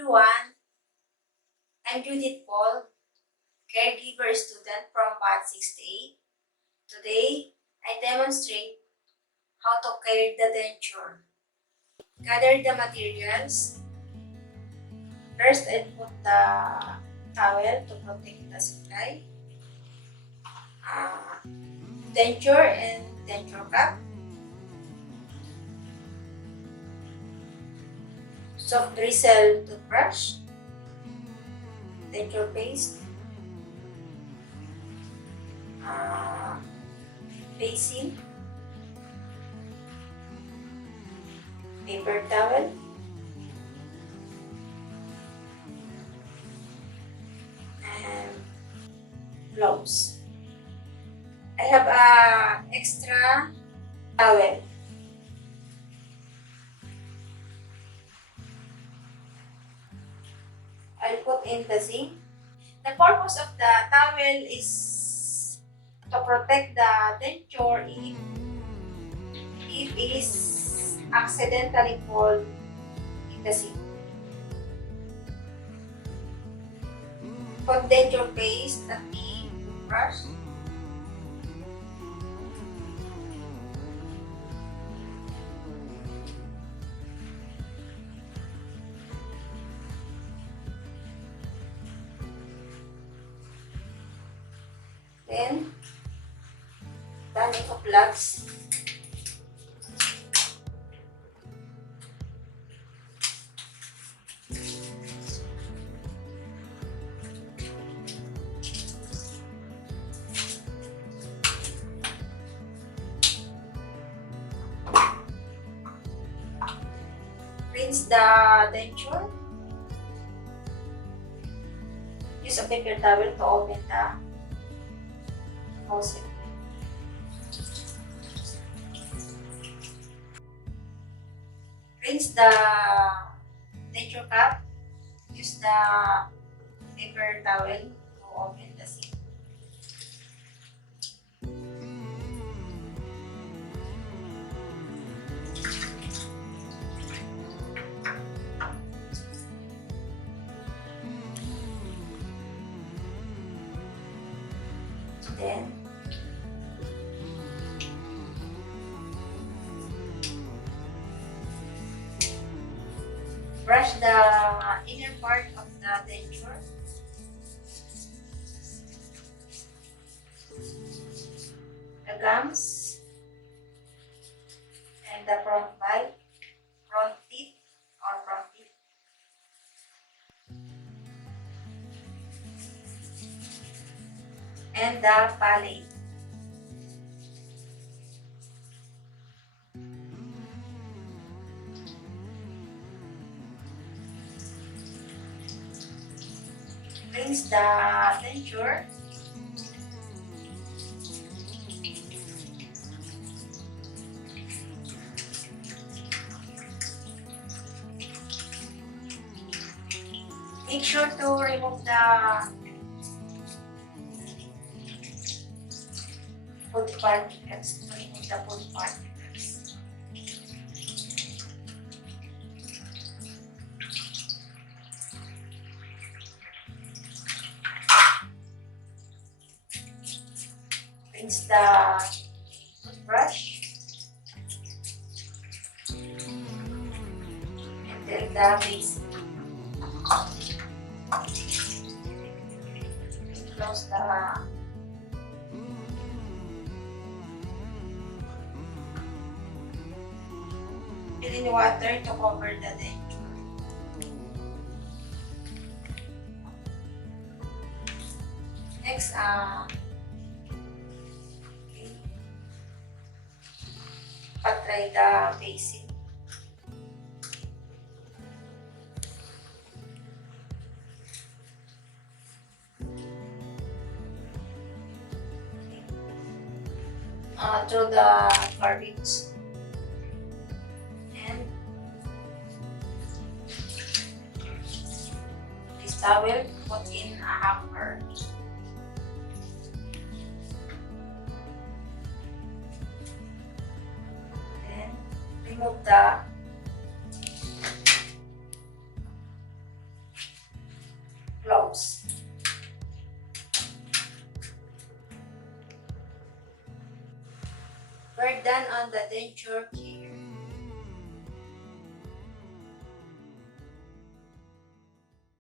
everyone, I'm Judith Paul, caregiver student from Batch 68. Today, I demonstrate how to care the denture. Gather the materials. First, I put the towel to protect the supply, denture and denture cap, soft bristle toothbrush, denture paste, basin, paper towel, and gloves. I have a extra towel. I'll put in the sink. The purpose of the towel is to protect the denture if it is accidentally fall in the sink. Put denture paste at the toothbrush. Then, dami ko plugs. Rinse the denture. Use a paper towel to open the faucet. Rinse the denture cap. Use the paper towel to open the sink. Then, brush the inner part of the denture. The gums and the front teeth or front teeth. And the palate. Rinse the denture. Make sure to remove the food particles. Remove the food particles. Rinse the toothbrush. And then the base. Close the fill in water to cover the denture. Next, patry the basin. Throw the garbage. And this towel, put in a hamper. Then remove the We're done on the denture care.